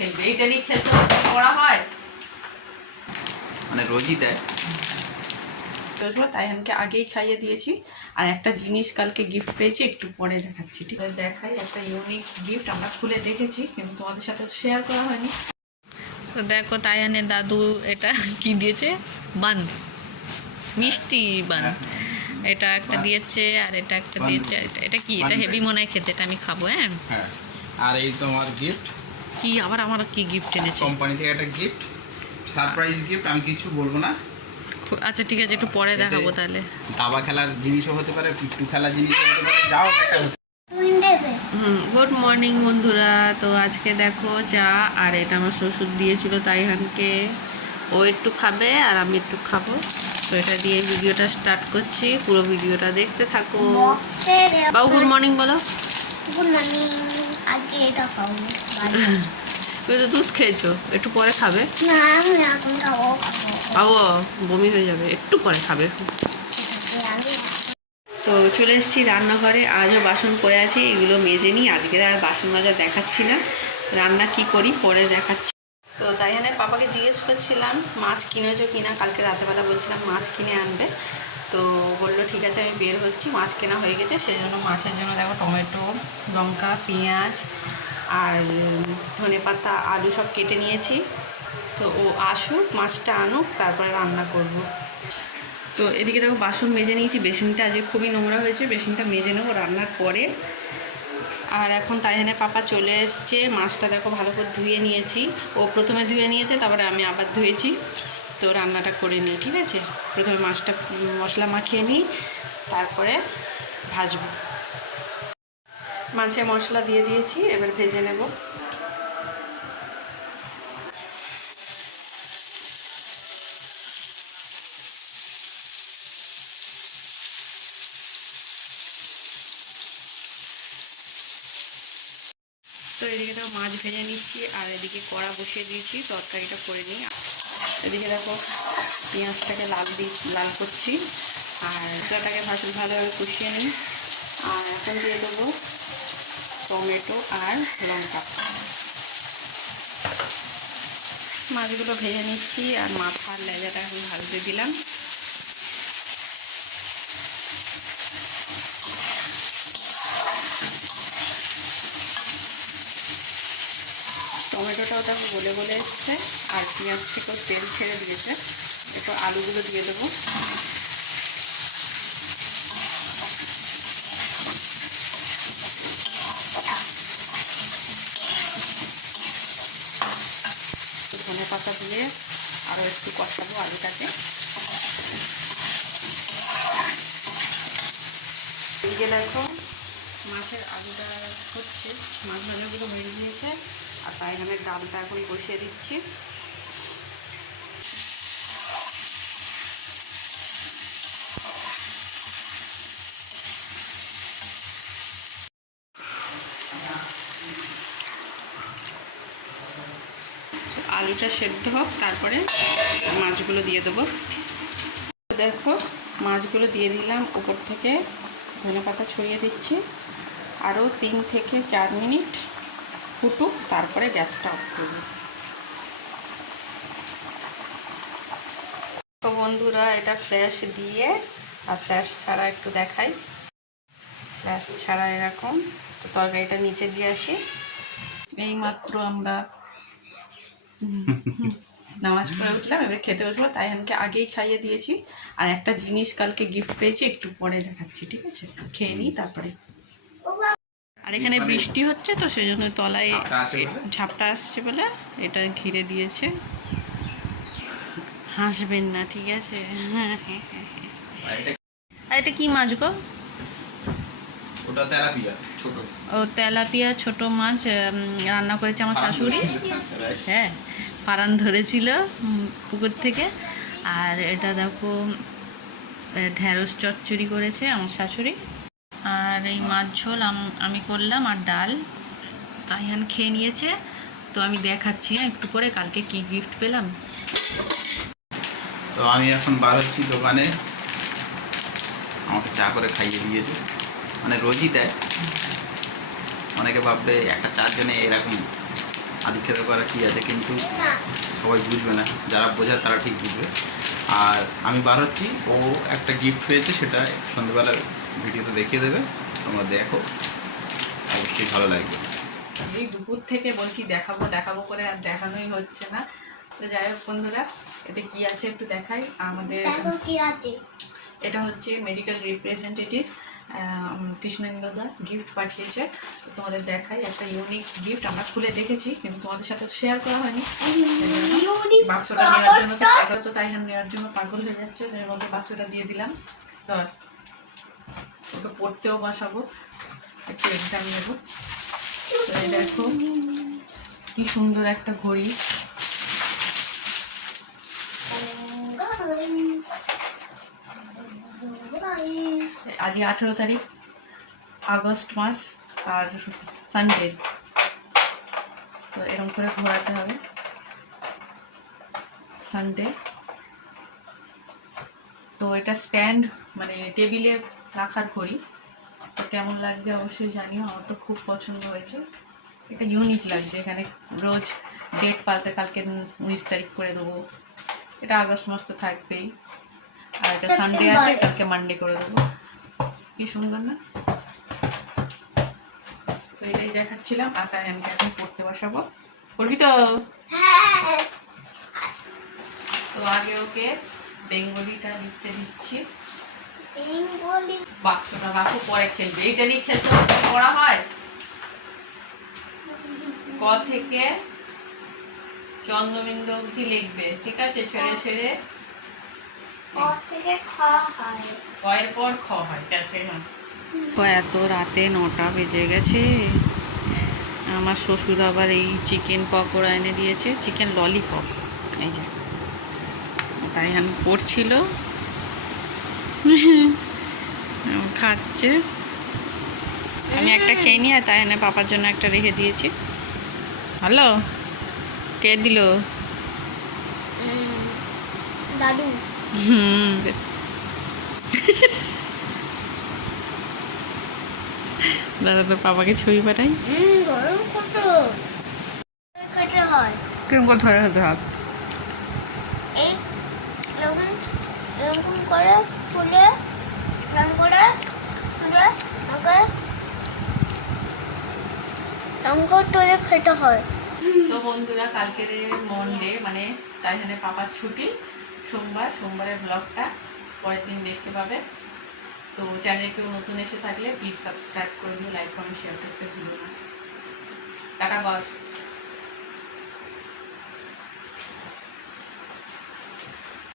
খেলবে। এইটা নিয়ে খেলতে করা হয়। মানে রোজই দেয়। তাই আমাকে আগেই খাইয়ে দিয়েছি। আর একটা জিনিস কালকে গিফট পেয়েছি একটু পরে দেখাচ্ছি ঠিক আছে? দেখাই একটা ইউনিক গিফট আমরা খুলে দেখেছি কিন্তু তোমাদের সাথে শেয়ার করা হয়নি। তো দেখো তাইয়ানের দাদু এটা কি দিয়েছে? বান। মিষ্টি বান। এটা একটা দিয়েছে আর এটা একটা দিয়েছে এটা- এটা কি? এটা হেভি মনে হয় খেতে এটা আমি খাব হ্যাঁ? হ্যাঁ। আর এই তোমার গিফট কি আবার আমার কি গিফট এনেছে? কোম্পানি থেকে একটা গিফট সারপ্রাইজ গিফট আমি কিছু বলব না। আচ্ছা ঠিক আছে একটু পরে দেখাবো তাহলে। দাবা খেলার জিনিসও হতে পারে পিট্টু খেলার জিনিসও হতে পারে যাও একটা গুড মর্নিং বন্ধুরা তো আজকে দেখো চা আর এটা আমার শ্বশুর দিয়েছিল তাইহানকে। ও একটু খাবে আর আমি একটু খাব। তো এটা দিয়ে ভিডিওটা স্টার্ট করছি পুরো ভিডিওটা দেখতে থাকো। বাবু গুড মর্নিং বলো। গুড মর্নিং আগে এটা খাব তুমি তো দুধ খেয়েছো একটু পরে খাবে? না আমি এখন খাব খাব। বমি হয়ে যাবে একটু পরে খাবে। তো চলে এসেছি রান্নাঘরে আজও বাসন পড়ে আছে এগুলো মেজে নিই আজকের আর বাসন মাজা দেখাচ্ছি না। রান্না কি করি পরে দেখাচ্ছি। তো তাই জন্য পাপাকে জিজ্ঞেস করছিলাম মাছ কিনেছো কিনা? কালকে রাতেবেলা বলছিলাম মাছ কিনে আনবে। তো বলল, ঠিক আছে, আমি বের হচ্ছি, মাছ কেনা হয়ে গেছে সেই জন্য মাছের জন্য দেখো টমেটো, লঙ্কা, পেঁয়াজ আর ধনে পাতা, আলু সব কেটে নিয়েছি। তো ও আসুক, মাছটা আনুক, তারপরে রান্না করব। তো এদিকে দেখো বাসন মেজে নিয়েছি, বেসিনটা আজকে খুবই নোংরা হয়েছে, বেসিনটা মেজে নেব রান্নার পরে। আর এখন তাই জন্য পাপা চলে এসছে, মাছটা দেখো ভালো করে ধুয়ে নিয়েছি। ও প্রথমে ধুয়ে নিয়েছে, তারপরে আমি আবার ধুয়েছি। তো রান্নাটা করে নিই, ঠিক আছে? প্রথমে মাছটা, মশলা মাখিয়ে নিই, তারপরে ভাজবো। মাছে মশলা দিয়ে দিয়েছি, এবার ভেজে নেব। তো এদিকে দেখো মাছ ভেজে নিচ্ছি, আর এদিকে কড়া বসিয়ে দিয়েছি, তরকারিটা করে নিই। এদিকে দেখো পেঁয়াজটাকে লাল দি, লাল করছি। আর মশলাটাকে ভালো, ভালোভাবে কষিয়ে নিই। আর এখন দিয়ে দেবো টমেটো আর লঙ্কা। মাছগুলো ভেজে নিচ্ছি আর মাথার লেজাটা এখন ভাজতে দিলাম। দেখো গলে গলে এসছে আর পেঁয়াজ থেকেও তেল ছেড়ে দিয়েছে। একটু আলুগুলো দিয়ে দেবো। ধনে পাতা দিয়ে আরও একটু কষাবো আলুটাকে। এই যে দেখো, মাছের আলুটা হচ্ছে, মাছ ভাজাগুলো হয়ে গিয়েছে। আর তাই এখানে ডালটা এখন বসিয়ে দিচ্ছি। আলুটা সেদ্ধ হোক, তারপরে মাছগুলো দিয়ে দেবো। দেখো, মাছগুলো দিয়ে দিলাম উপর থেকে ধনে পাতা ছড়িয়ে দিচ্ছি। আরও তিন থেকে চার মিনিট ফুটুক, তারপরে গ্যাসটা অফ করব। তো বন্ধুরা, এটা ফ্ল্যাশ দিয়ে, আর ফ্ল্যাশ ছাড়া একটু দেখাই। ফ্ল্যাশ ছাড়া এরকম। তো তরকারিটা নিচে দিয়ে আসি। এই মাত্র আমরা নামাজ পড়ে উঠলাম, এবার খেতে বসবো। তাই আমাকে আগেই খাইয়ে দিয়েছি। আর একটা জিনিস কালকে গিফট পেয়েছি, একটু পরে দেখাচ্ছি, ঠিক আছে? খেয়ে নিই, তারপরে। আর এখানে বৃষ্টি হচ্ছে তো সেই জন্য তলায় ঝাপটা আসছে বলে এটা ঘিরে দিয়েছে। হাসবেন না ঠিক আছে? আর এটা কি মাছ গো? ওটা তেলাপিয়া ছোট। ও তেলাপিয়া ছোট মাছ রান্না করেছে আমার শাশুড়ি। হ্যাঁ ফারান ধরেছিল পুকুর থেকে। আর এটা দেখো ঢ্যাঁড়স চচ্চড়ি করেছে আমার শাশুড়ি। আর এই মাছ ঝোল আম- করলাম আর ডাল। তাইহান খেয়ে নিয়েছে। তো আমি দেখাচ্ছি হ্যাঁ একটু পরে কালকে কি গিফট পেলাম। তো আমি এখন বার হচ্ছি দোকানে। আমাকে চা করে খাইয়ে দিয়েছে। মানে রোজই দেয়। অনেকে ভাববে, একটা চার জনে এরকম আদি খেতে করা কী আছে? কিন্তু সবাই বুঝবে না। যারা বোঝায় তারা ঠিক বুঝবে। আর আমি বার হচ্ছি। ও একটা গিফট পেয়েছে, সেটা সন্ধ্যেবেলা ভিডিওতে দেখিয়ে দেবে। তোমরা দেখো। অবশ্যই ভালো লাগবে। এই দুপুর থেকে বলছি দেখাবো দেখাবো করে আর দেখানোই হচ্ছে না। তো যাই হোক বন্ধুরা এতে কি আছে একটু দেখাই। আমাদের দেখো কি আছে। এটা হচ্ছে মেডিকেল রিপ্রেজেন্টেটিভ কৃষ্ণেন্দ্রদা গিফট পাঠিয়েছে। তো তোমাদের দেখাই একটা ইউনিক গিফট আমরা খুলে দেখেছি কিন্তু তোমাদের সাথে শেয়ার করা হয়নি। ইউনিক বাক্সটা নেওয়ার জন্য তো তাই নেওয়ার জন্য পাগল হয়ে যাচ্ছে বাক্সটা দিয়ে দিলাম। তো ওকে পড়তেও বসাবো। একটু এক্সাম নেব। দেখো কি সুন্দর একটা ঘড়ি। আজকে আঠেরো তারিখ, আগস্ট মাস আর সানডে তো এরকম করে ঘোরাতে হবে। সানডে তো এটা স্ট্যান্ড মানে টেবিলে রাখার ঘড়ি। তো কেমন লাগছে অবশ্যই জানিও আমার তো খুব পছন্দ হয়েছে। এটা ইউনিক লাগছে এখানে রোজ ডেট পাল্টে কালকে উনিশ তারিখ করে দেবো। এটা আগস্ট মাস তো থাকবেই। আর এটা সানডে আছে কালকে মানডে করে দেবো। কি সুন্দর না? তো এটাই দেখাচ্ছিলাম আর তাই আমি এখন পড়তে বসাবো। পড়বি তো? হ্যাঁ। তো আগে ওকে বেঙ্গলিটা লিখতে দিচ্ছি। বাক্সটা রাখো পরে খেলবে। এইটা নিয়ে খেলতে পড়া হয়? ক থেকে চন্দ্রবিন্দু অবধি লিখবে। ঠিক আছে ছেড়ে ছেড়ে। খাওয়া কয়ের পর খ হয় এত রাতে নটা বেজে গেছে। আমার শ্বশুর আবার এই চিকেন পকোড়া এনে দিয়েছে। Chicken lollipop. এই যে তাই আমি পড়ছিল খাচ্ছে। আমি একটা খেয়ে নিই আর তাই এনে পাপার জন্য একটা রেখে দিয়েছি। হ্যালো? কে দিল? দাদু। হুম। দাদা তো পাপাকে ছবি পাঠাই গরম কত? হয়। ধরে হতে? হবে এই এরকম এরকম করে তুলে, এরকম করে তুলে আমাকে খেতে হয়। তো বন্ধুরা, কালকের মন্ডে মানে তাই জন্য পাপার ছুটি, সোমবার, সোমবারের ব্লগটা পরের দিন দেখতে পাবে। তো চ্যানেলে কেউ নতুন এসে থাকলে প্লিজ সাবস্ক্রাইব করে দিও লাইক কমেন্ট শেয়ার করতে ভুলো না। টাটা বল